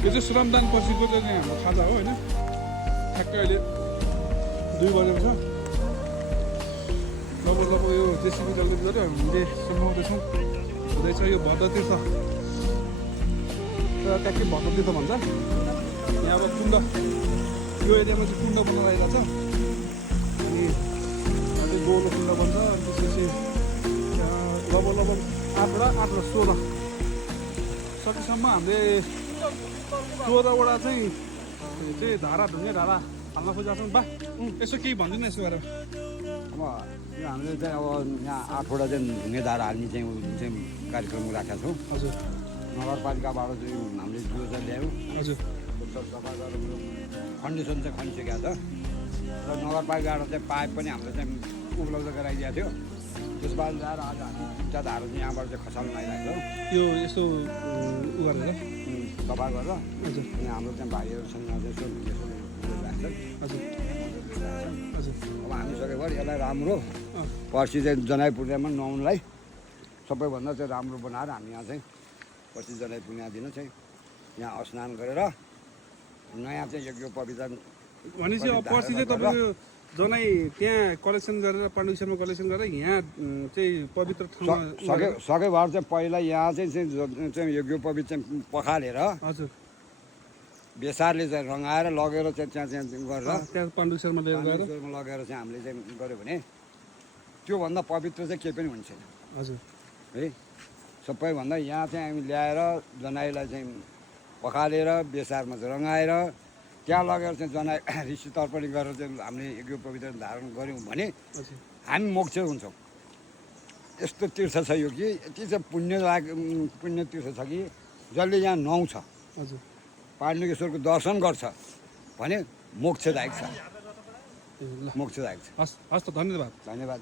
यो चाहिँ श्रमदान पछिको चाहिँ हाम्रो खाजा हो होइन। ठ्याक्कै अहिले 2 बजेको छ। लगभग यो जेसिबी जल्दी गऱ्यो हामीले सुनाउँदैछौँ हुँदैछ यो भद्रतीर्थ र ट्याक्कै भद्रतीर्थ भन्छ यहाँ। अब कुण्ड यो एरियामा चाहिँ कुण्ड बन्न लागिरहेको छ अनि यहाँ चाहिँ गोलो कुण्ड बन्छ। अनि त्यसपछि त्यहाँ लगभग 8 र 16 सकेसम्म हामीले 14वटा चाहिँ धारा ढुङ्गे धारा हाल्न खोजेका छौँ। बा यसो केही भनिदिनु यसको बारेमा। अब यो हामीले चाहिँ अब यहाँ 8वटा चाहिँ ढुङ्गे धारा हाल्ने चाहिँ कार्यक्रम राखेका छौँ। हजुर नगरपालिकाबाट चाहिँ हामीले जोजा ल्यायौँ। हजुर सफा गरेर कन्डिसन चाहिँ खनिसकेको छ र नगरपालिकाबाट चाहिँ पाइप पनि हामीले चाहिँ उपलब्ध गराइदिएको थियो। त्यसबाट ल्याएर आज हामी 3टा धारा चाहिँ यहाँबाट चाहिँ खसाल्न आइरहेको छौँ। यो यसो उ गरेर सफा गरेर हजुर अनि हाम्रो चाहिँ भाइहरूसँग चाहिँ यसो राख्छ। हजुर हजुर अब हामी सकेपछि यसलाई राम्रो पर्सि चाहिँ जनाइ पूर्णिमामा नुहाउनुलाई सबैभन्दा चाहिँ राम्रो बनाएर हामी यहाँ चाहिँ पर्सि जनाइ पूर्णिमा दिन चाहिँ यहाँ स्नान गरेर नयाँ चाहिँ यज्ञ पवित्र भनेपछि अब पर्सि चाहिँ तपाईँको जनै त्यहाँ कलेक्सन गरेर पाण्डुसेनमा कलेक्सन गरेर यहाँ चाहिँ पवित्र ठाउँमा सकेबाट चाहिँ पहिला यहाँ चाहिँ यज्ञ पवित्र चाहिँ पखालेर हजुर बेसारले चाहिँ रङ्गाएर लगेर चाहिँ त्यहाँ गरेर त्यहाँ पाण्डुसेरमा लिएर गएर लगेर चाहिँ हामीले चाहिँ गऱ्यो भने त्योभन्दा पवित्र चाहिँ केही पनि हुन्छ हजुर है। सबैभन्दा यहाँ चाहिँ हामी ल्याएर जनाइलाई चाहिँ पखालेर बेसारमा चाहिँ रङ्गाएर त्यहाँ लगेर चाहिँ जनाइ ऋषि तर्पण गरेर चाहिँ हामीले यज्ञ पवित्र धारण गऱ्यौँ भने हामी मोक्ष हुन्छौँ। यस्तो तीर्थ छ यो कि यति चाहिँ पुण्य तीर्थ छ कि जसले यहाँ नुहाउँछ हजुर पाण्डुकेश्वरको दर्शन गर्छ भने मोक्षदायक छ। ल मोक्षदायक छ। हस् हस् त धन्यवाद। धन्यवाद।